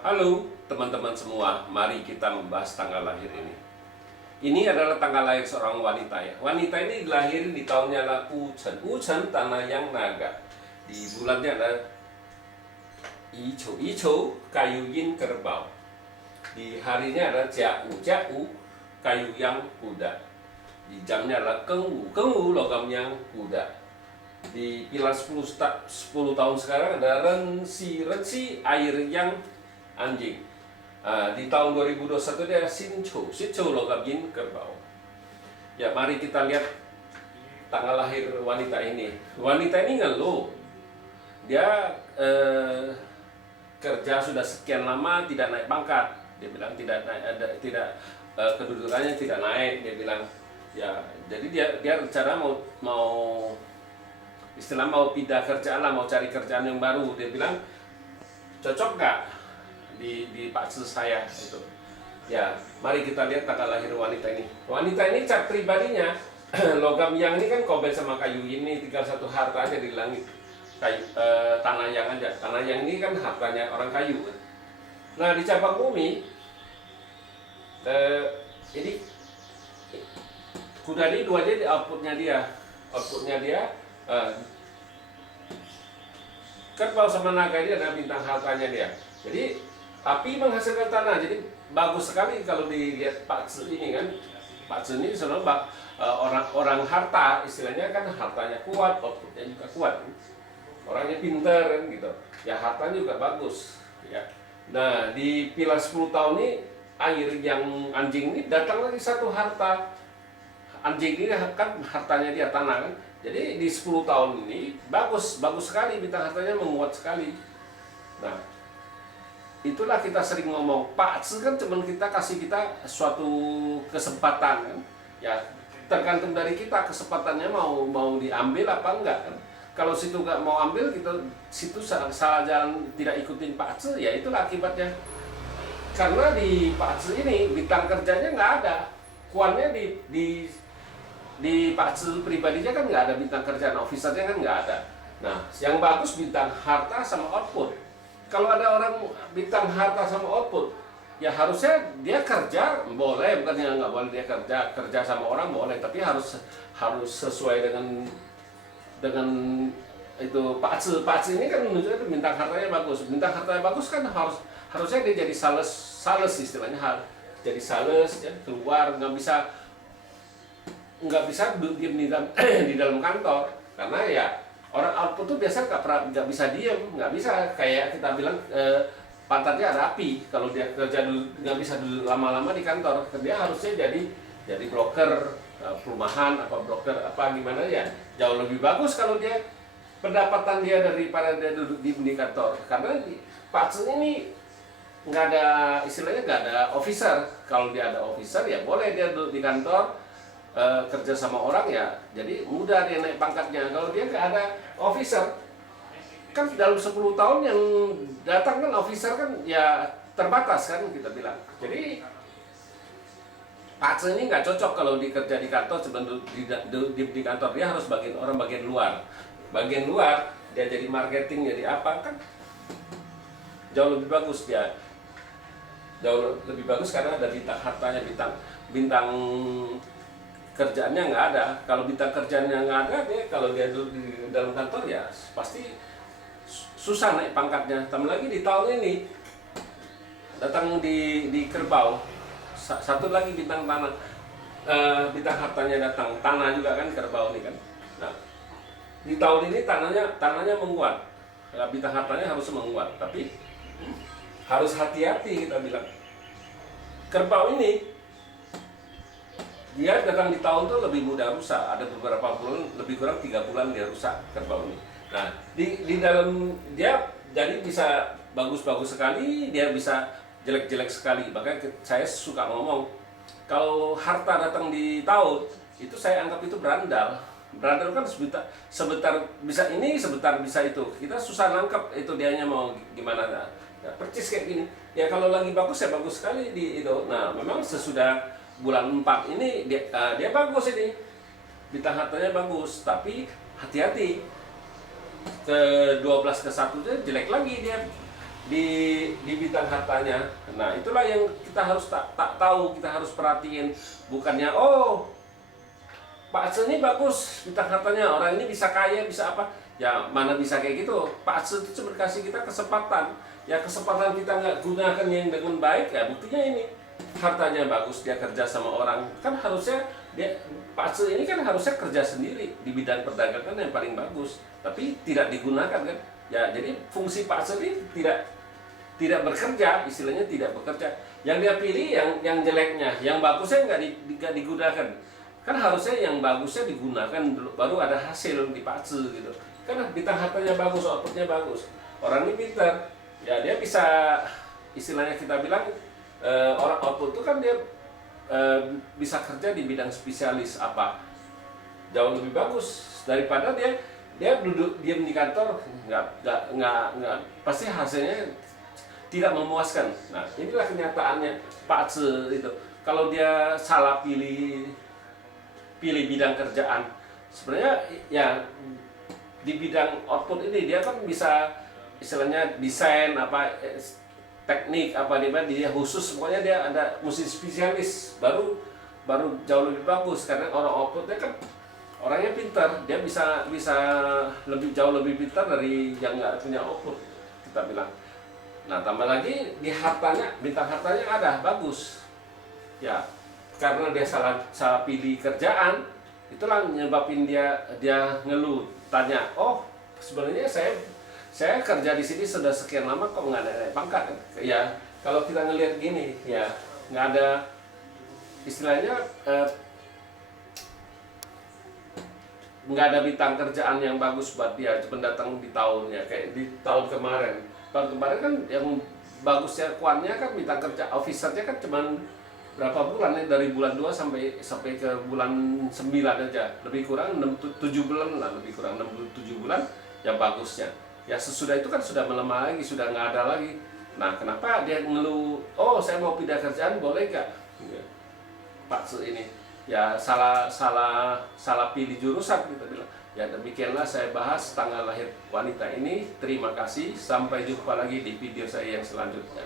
Halo teman-teman semua, mari kita membahas tanggal lahir ini. Ini adalah tanggal lahir seorang wanita ya. Wanita ini dilahirin di tahunnya adalah Uchen. Uchen tanah yang naga. Di bulannya ada Ichou. Ichou kayu yin kerbau. Di harinya ada Jiau. Jiau kayu yang kuda. Di jamnya adalah Gengwu. Gengwu logam yang kuda. Di pilar 10 tahun sekarang ada Rensi. Rensi air yang anjing. Di tahun 2021 dia Sinchou. Sinchou logam yin kerbau. Ya, mari kita lihat tanggal lahir wanita ini. Wanita ini ngeluh. Dia kerja sudah sekian lama tidak naik pangkat. Dia bilang tidak naik, kedudukannya tidak naik. Dia bilang ya, jadi dia rencana mau istilah mau pindah kerjaan lah, mau cari kerjaan yang baru. Dia bilang cocok nggak di paksa saya itu. Ya, mari kita lihat tanggal lahir wanita ini. Wanita ini cat pribadinya logam yang ini kan komen sama kayu ini, tinggal satu harta aja di langit. Kayu, tanah yang aja. Tanah yang ini kan hartanya orang kayu. Nah, di cabang bumi ini kuda ini dua jadi outputnya dia kerbau sama naga ini adalah bintang hartanya dia. Jadi api menghasilkan tanah, jadi bagus sekali kalau dilihat Pak Tzu ini kan. Pak Tzu ini selalu orang harta, istilahnya kan hartanya kuat, outputnya juga kuat. Orangnya pinter kan gitu. Ya hartanya juga bagus. Ya. Nah di pilar 10 tahun ini air yang anjing ini datang lagi satu harta. Anjing ini kan hartanya dia tanah kan. Jadi di 10 tahun ini bagus sekali, bintang hartanya menguat sekali. Nah, itulah kita sering ngomong, Pak Tzu kan cuman kasih kita suatu kesempatan kan. Ya, tergantung dari kita kesempatannya mau diambil apa enggak kan. Kalau situ nggak mau ambil, kita situ salah jalan tidak ikutin Pak Tzu, ya itulah akibatnya. Karena di Pak Tzu ini bintang kerjanya nggak ada, kuannya di Pak Tzu pribadinya kan nggak ada bintang kerjaan, officernya kan nggak ada. Nah, yang bagus bintang harta sama output. Kalau ada orang bintang harta sama output, ya harusnya dia kerja boleh, bukannya nggak boleh dia kerja sama orang boleh, tapi harus sesuai dengan itu Pak Tzu ini kan menunjukkan bintang hartanya bagus. Bintang hartanya bagus kan harusnya dia jadi sales istilahnya, jadi sales ya, keluar nggak bisa duduk diam di dalam kantor, karena ya orang output tuh biasa nggak bisa diem, nggak bisa kayak kita bilang pantatnya ada api. Kalau dia kerja nggak bisa duduk lama-lama di kantor, dia harusnya jadi broker perumahan, apa broker apa gimana ya, jauh lebih bagus kalau dia pendapatan dia daripada dia duduk di kantor. Karena Pak Tzu ini nggak ada istilahnya, nggak ada officer. Kalau dia ada officer ya boleh dia duduk di kantor, kerja sama orang ya, jadi mudah dia naik pangkatnya. Kalau dia nggak ada officer, kan dalam 10 tahun yang datang kan officer kan ya terbatas kan kita bilang. Jadi Pak Tzu ini nggak cocok kalau dikerja di kantor, cuma di kantor. Dia harus bagian luar dia jadi marketing, jadi apa kan jauh lebih bagus. Dia jauh lebih bagus karena ada bintang hartanya, bintang kerjaannya nggak ada. Kalau bintang kerjaannya nggak ada, kalau dia duduk di dalam kantor ya pasti susah naik pangkatnya. Tambah lagi di tahun ini datang di kerbau satu lagi bintang tanah, bintang hartanya datang tanah juga kan, kerbau ini kan. Nah di tahun ini tanahnya menguat, bintang hartanya harus menguat, tapi harus hati-hati kita bilang. Kerbau ini dia datang di tahun tuh lebih mudah rusak, ada beberapa bulan, lebih kurang 3 bulan dia rusak kerbau ini. Nah di dalam dia jadi bisa bagus-bagus sekali, dia bisa jelek-jelek sekali. Makanya saya suka ngomong, kalau harta datang di tahun itu saya anggap itu berandal kan sebentar bisa ini, sebentar bisa itu. Kita susah nangkep itu dianya mau gimana. Nah, percis kayak gini ya, kalau lagi bagus ya bagus sekali di itu. Nah memang sesudah bulan 4 ini dia bagus, ini bintang hartanya bagus, tapi hati-hati ke 12 ke 1 jelek lagi dia. Di di bidang hartanya. Nah, itulah yang kita harus tak tahu, kita harus perhatiin. Bukannya, oh, Pak Aceh ini bagus bidang hartanya, orang ini bisa kaya, bisa apa. Ya, mana bisa kayak gitu. Pak Aceh itu cuma kasih kita kesempatan. Ya, kesempatan kita nggak gunakan yang dengan baik, ya buktinya ini. Hartanya bagus, dia kerja sama orang. Kan harusnya, Pak Aceh ini kan harusnya kerja sendiri di bidang perdagangan yang paling bagus. Tapi tidak digunakan kan. Ya, jadi fungsi Pak Aceh ini tidak bekerja, istilahnya tidak bekerja. Yang dia pilih yang jeleknya, yang bagusnya nggak digunakan. Kan harusnya yang bagusnya digunakan dulu, baru ada hasil di Pak Aceh gitu. Karena bidang hartanya bagus, outputnya bagus. Orang ini pintar, ya dia bisa, istilahnya kita bilang orang output itu kan dia bisa kerja di bidang spesialis apa, jauh lebih bagus daripada dia duduk diam di kantor, nggak pasti hasilnya tidak memuaskan. Nah, inilah kenyataannya Pak Aceh itu. Kalau dia salah pilih bidang kerjaan, sebenarnya ya di bidang output ini dia kan bisa, istilahnya desain apa, teknik apa, dia khusus, pokoknya dia ada mesti spesialis, baru jauh lebih bagus. Karena orang outputnya kan orangnya pintar, dia bisa jauh lebih pintar dari yang nggak punya output, kita bilang. Nah, tambah lagi di hartanya, bintang hartanya ada bagus, ya karena dia salah pilih kerjaan, itulah nyebabin dia ngeluh, tanya, oh sebenarnya saya kerja di sini sudah sekian lama kok nggak ada pangkat. Ya kalau kita ngelihat gini, ya nggak ada, istilahnya nggak ada bintang kerjaan yang bagus buat dia, cuma datang di tahunnya, kayak di tahun kemarin kan yang bagusnya kuannya kan bintang kerja officernya kan cuman berapa bulan ya, dari bulan 2 sampai ke bulan 9 aja, lebih kurang 7 bulan lah, lebih kurang 7 bulan yang bagusnya. Ya sesudah itu kan sudah melemah lagi, sudah nggak ada lagi. Nah, kenapa dia ngeluh, oh saya mau pindah kerjaan, boleh nggak? Ya, Pak Su ini ya salah pilih jurusan, kita bilang. Ya demikianlah saya bahas tanggal lahir wanita ini. Terima kasih, sampai jumpa lagi di video saya yang selanjutnya.